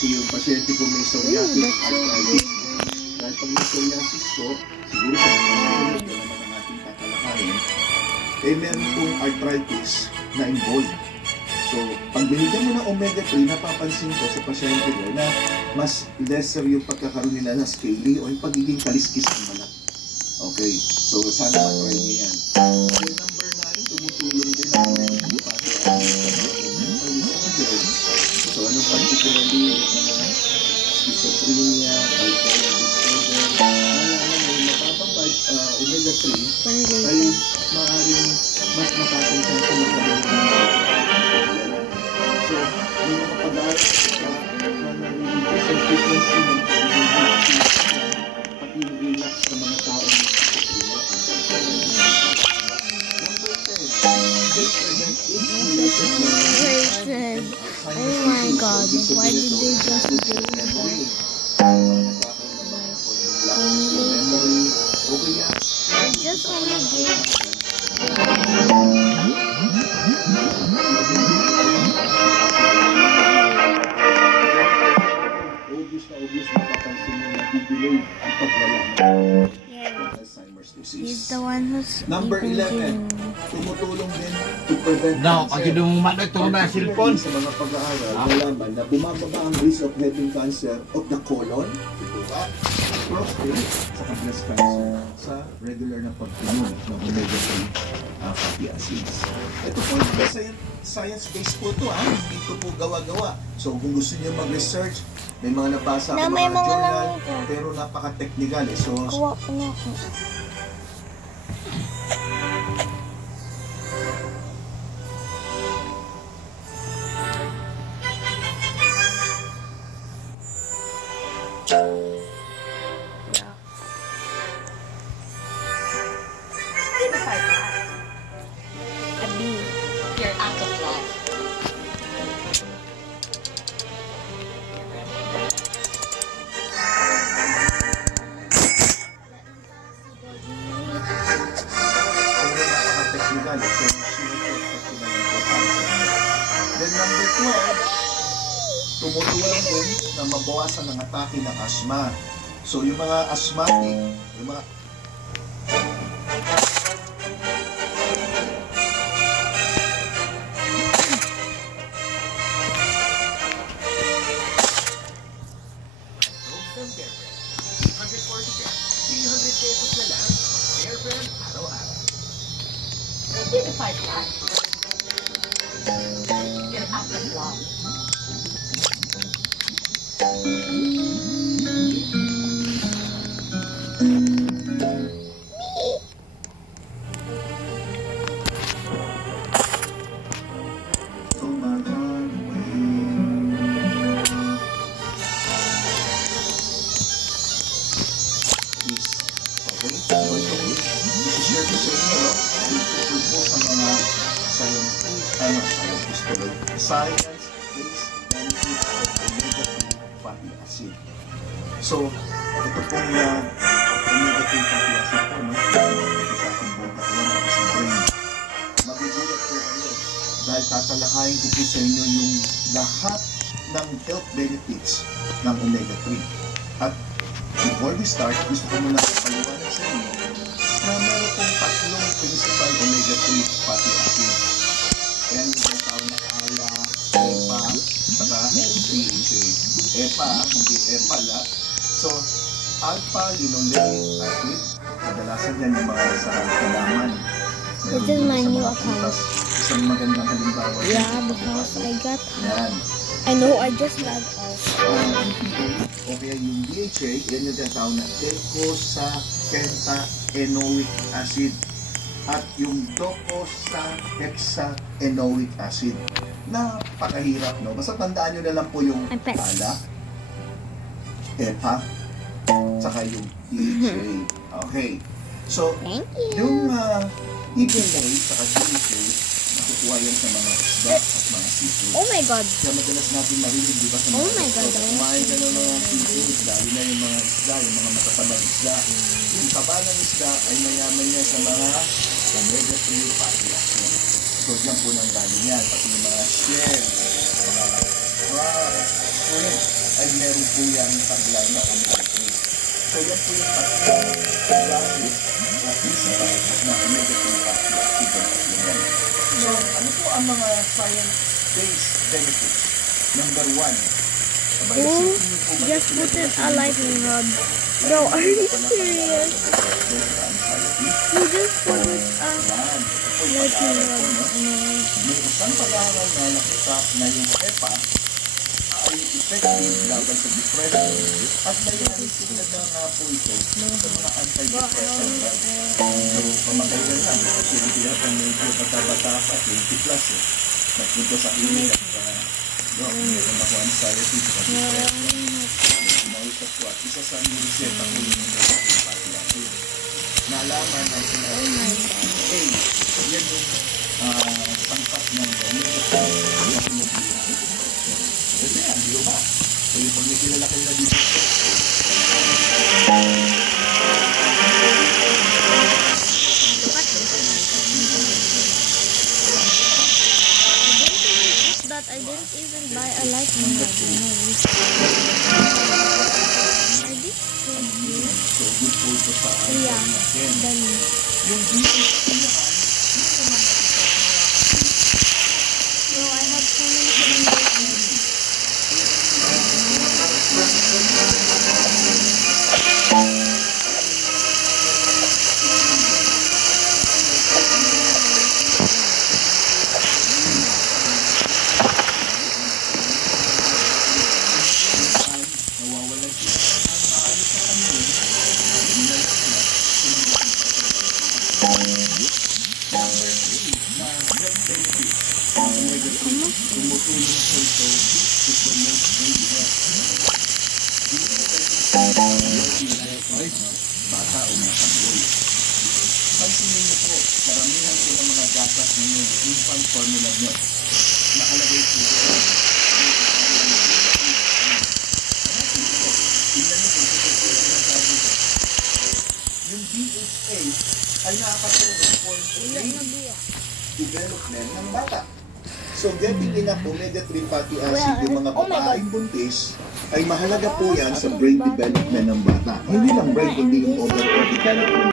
pati yung pasyente ko may psoriasis arthritis. Dahil pag may psoriasis ko, siguro sa mga naman ang ating tatalakayin, eh meron pong arthritis na involved. So, pag binigyan mo ng omega-3, napapansin ko sa pasyente ko na mas lesser yung pagkakaroon nila ng scaly o yung pagiging kaliskis ng balat. Okay, so sana matry niyo yan. Yung number 9, tumutulong din ang mental disorders. So, anong particularly schizophrenia, bipolar disorder, nalaman mo yung mababang omega-3 ay maaaring mas makakita sa magkaroon ng so, may mga pag-aaral na nare-reduce ang frequency ng pati yung relax ng mga tao na number 10, they prevent age-related oh my god, why did they just do that? I just only gave obvious mapapansin mo na didelay ang pagwala ng Alzheimer's disease. He's the one who's number 11, tumutulong din to prevent cancer. Sa mga pag-aaral, nalaman na bumababa ang risk of having cancer of the colon, prostate, sa breast cancer sa regular na pagpuno ng omega-3 fatty acids. Ito po, science-based po ito, hindi ito po gawa-gawa. So kung gusto niyo mag-research, may mga nabasa ako mga journal, pero napaka-technical eh. So, kuha ko na ako. You're out of luck. Then number 12, tumutulong din na mabawasan ang atake ng asthma. So yung mga asthmatic, yung mga Identified that. You're out of luck. science-based benefits of omega-3 fatty acid. So, ito pong omega-3 fatty acid po, no? Ito sa ating buong katawan at sa brain. Magugulat po kayo dahil tatalakayin ko po sa inyo yung lahat ng health benefits ng omega-3. At before we start, gusto ko muna paliwanag sa inyo na meron pong tatlong principal omega-3 fatty acid. Yan yung tawag na ALA, EPA, saka DHA. EPA, hindi EPA. So, alpha-linoleic acid, kadalasan yan yung mga sa halaman. This is my new account. Isang magandang halimbawa. Yeah, because I got yan. I know, I just logged out. O kaya yung DHA, yan yung tinatawag na eicosapentaenoic acid. At yung docosahexaenoic acid. Napakahirap, no? Basta tandaan nyo na lang po yung ALA, EPA, saka yung DHA. Okay. So, yung EPA saka DHA, nakukuha yan sa mga isda at mga seafood. Oh my god. Kaya madalas natin marinig, di ba, sa mga kumain ka ng mga seafood, lalo na yung mga isda, yung mga matatabang isda. Yung taba ng isda ay mayaman niya sa mga omega-3 fatty acid. So, dyan po nang galing yan. Pati yung mga shell, mga crab, shrimp, ay meron po yan taglay na omega-3. So yan po yung tatlong gases na principal na omega-3 fatty acid ang tatlong. So ano po ang mga science-based benefits? Number 1, Oh, just put it a lightning rod. Bro, are you serious? You just put it a lightning rod. May isang pag-aaral na nakita na yung EPA ay effective laban sa depression at naialisin na nga po ito sa mga antidepressant drugs. So, pamakailan lang kasi hindi ako medyo bata-bata pa, 20 plus eh. Nagpunta sa clinic at medyo nakuha ang anxiety sa depression. Nautas ko at isa sa aming reseta ko yung fatty acid. Nalaman na yan yung pangpat ng omega-3 na pinag-iisip. Kasi yan, di ba? So yung pag may kilala kayo na dito. That I didn't even buy a lightning rod. I did so good. So good po ito sa Yeah, natin. then Yung DHT naman, so I have so many recommendations. nawawalan sila ng maayos sa kanila. Number 3 na health benefit. Omega-3, tumutulong po ito to promote baby health. Ay, bata o matangol. Pansinin niyo po, karamihan po ng mga gatas ngayon, infant formula milk. Nakalagay po ito. Yung DHA ay nakakatulong for brain development ng bata. So, getting enough omega-3 fatty acid yung mga babaeng buntis ay mahalaga po yan sa brain development ng bata. Hindi lang brain, kundi yung overall development.